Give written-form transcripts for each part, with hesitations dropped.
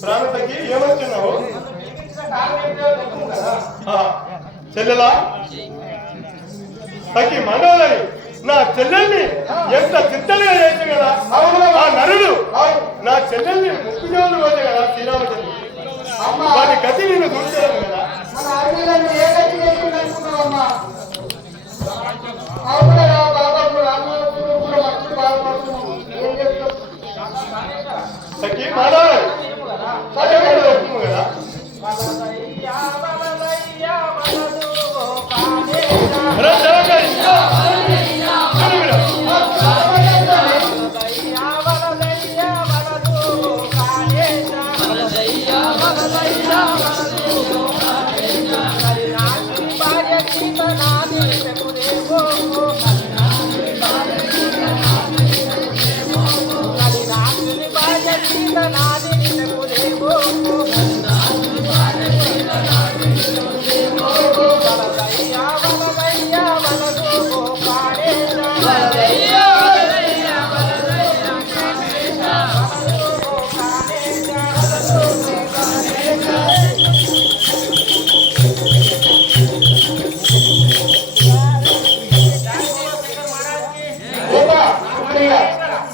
ప్రాణతకి ఏమొచ్చున్నావు చెల్లెలా తగ్గి మనోదని నా చెల్లెల్ని ఎంత చిత్తలుగా చేసి కదా ఆ నరుడు నా చెల్లెల్ని ముక్కుజోలు పోతే కదా శ్రీరామచంద్రుడు వాటి గతి నేను చూసాను కదా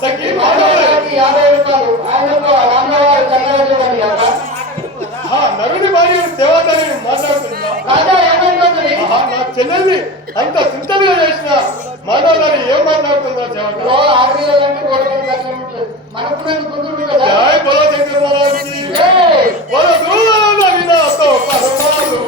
తగ్గి మనోదని కదా నరుడి భార్య దేవతని మాట్లాడుతుందా నా చెల్లెల్ని అంత చింతలుగా చేసిన మానవులని ఏం మాట్లాడుతుందా దేవత జై బోలో శంకర మహారాజుకి బోలో దూరాల వినాతో పరమాలు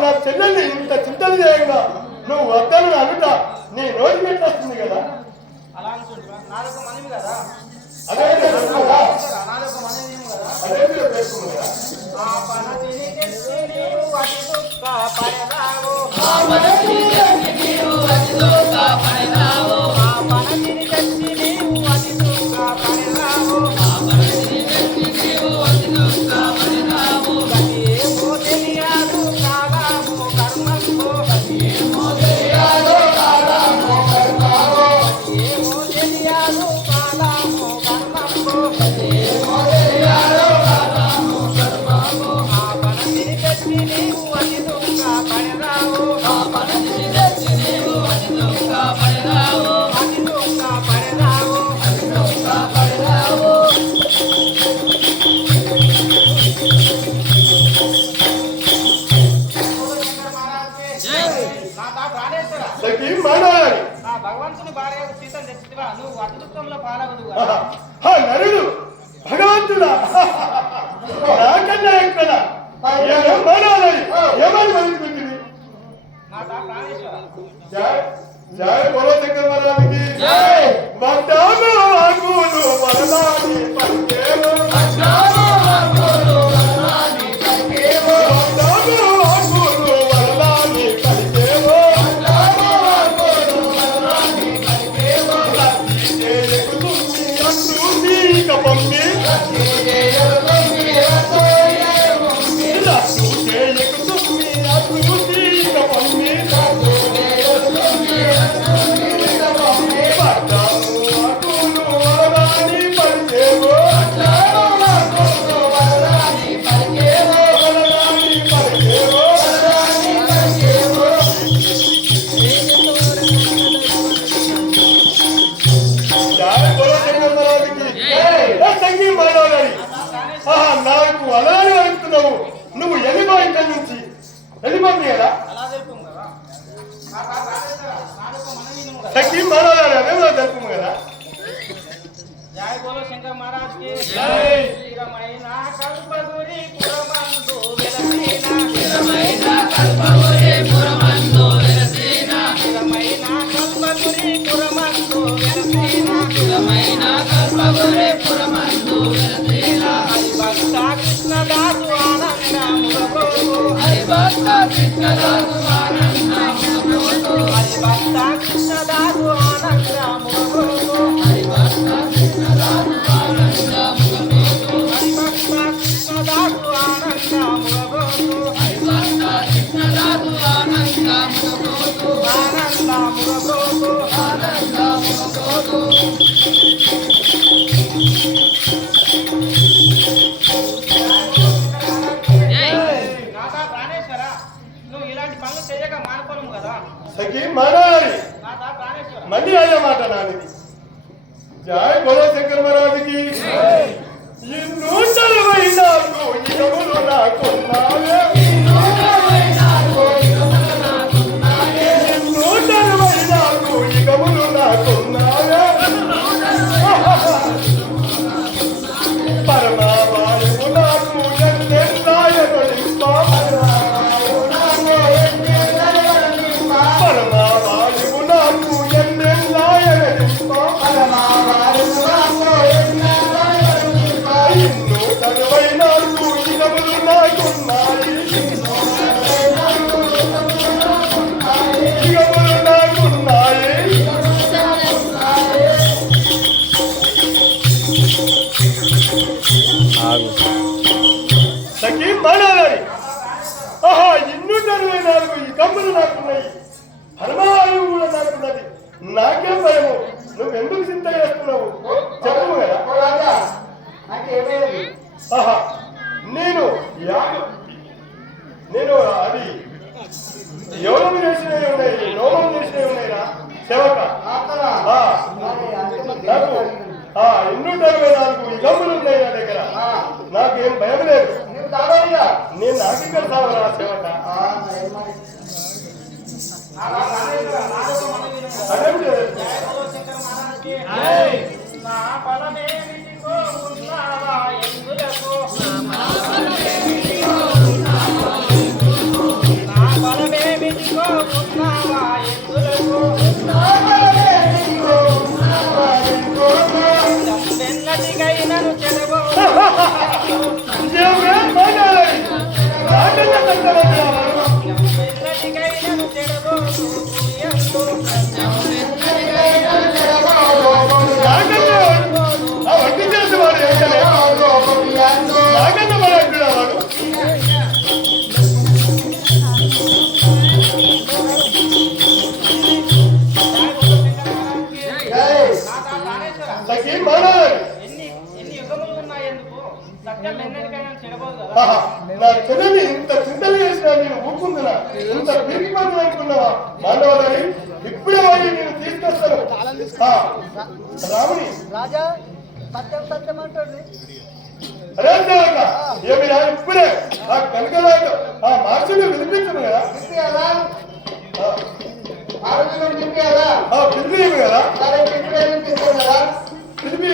నా చెల్లెల్ని ఇంత చింతలు చేయంగా నువ్వు వద్దను అనుట నీ నోటి పెట్టి వస్తుంది కదా అదే నరుడు భగవంతుడా నాకన్నా ఎక్కడ ఏమని మనిషి జయ బోలో శంకర మహారాజుకి భక్తాను ఆగులు వరదాని పంచేలు చూసి ఇక పంపి రద్దు చేయకుతుంది చూసి ఇక పంపి పడ్డాము అటులు వరదాని పరిచేవో నాకు అలానే అడుగుతున్నావు. నువ్వు వెళ్ళిపో ఇక్కడి నుంచి. వెళ్ళిపోతుంది కదా సఖీ మానవులు అదేమో తెలుపు కదా. జై బోలో శంకర్ మహారాజ్ కి జై. స్థిరమైన కల్పగురి పురమందు వెలసిన స్థిరమైన కల్పగురి పురమందు వెలసిన స్థిరమైన కల్పగురి పురమందు వెలసిన స్థిరమైన కల్పగురి పురమందు వెలసిన హరిభక్త కృష్ణదాసు ఆనందముగోగు హరిభక్త కృష్ణదాసు ఆనందముగోగు హరిభక్త కృష్ణదాసు ఆనందముగోగు హరిభక్త కృష్ణదాసు ఆనందముగోగు హరిభక్త కృష్ణదాసు ఆనందముగోగు హరిభక్త కృష్ణదాసు ఆనందముగోగు ఆనందముగోగు ఆనందముగోగు. సఖీ మానవారి మళ్ళీ అయ్యా మాట నాది. జై బోలో శంకర్ మహారాజుకి. ఈ 144 ఇగములు నాకున్నాయే. ఈ 144 ఇగములు నాకున్నాయే. పరమావాయువు నాకు ఎన్నెన్నాయను నింపా. పరమావాయువు నాకు ఎన్నెన్నాయను నింపా. 144 ఇగములు నాకున్నాయి. ఇగములు నాకున్నాయి. సఖీ మానవారి. ఆహా 244 ఇగములు నాకున్నాయి. పరమాయువు కూడా నాకున్నది. నాకే భయము. నువ్వెందుకు చింత చేస్తున్నావు చెప్పు కదా. ఆహా నేను అది యోగం చేసినవి ఉన్నాయి, లోమం చేసినవి ఉన్నాయిరా సేవక. నాకు 244 ఇగములు ఉన్నాయి నా దగ్గర. నాకేం భయం లేదు. నేను నాకిక్కడ సావరా సేవక. అదేమిటి నా బలమేమిటికో ఉన్నావా ఎందులకు నా బలమేమిటికో ఉన్నావా ఎందులకు వెన్నటికైనను చెడబో వెన్నటికైనను చెడబో నా చెల్లెని ఇంత చింతలు చేసినా నేను ఊరుకుంటున్నా. ఇంత పిరిగిపోతు అనుకున్నావా మానవాలని? ఇప్పుడే వాడిని నేను తీసుకొస్తాను. రాముని రాజా సత్యం సత్యం అంటుంది. అదే సేవక ఏమిరా ఇప్పుడే ఆ కనకలాట ఆ మార్చులు వినిపించను కదా. పిలిపి కదా పిలిపి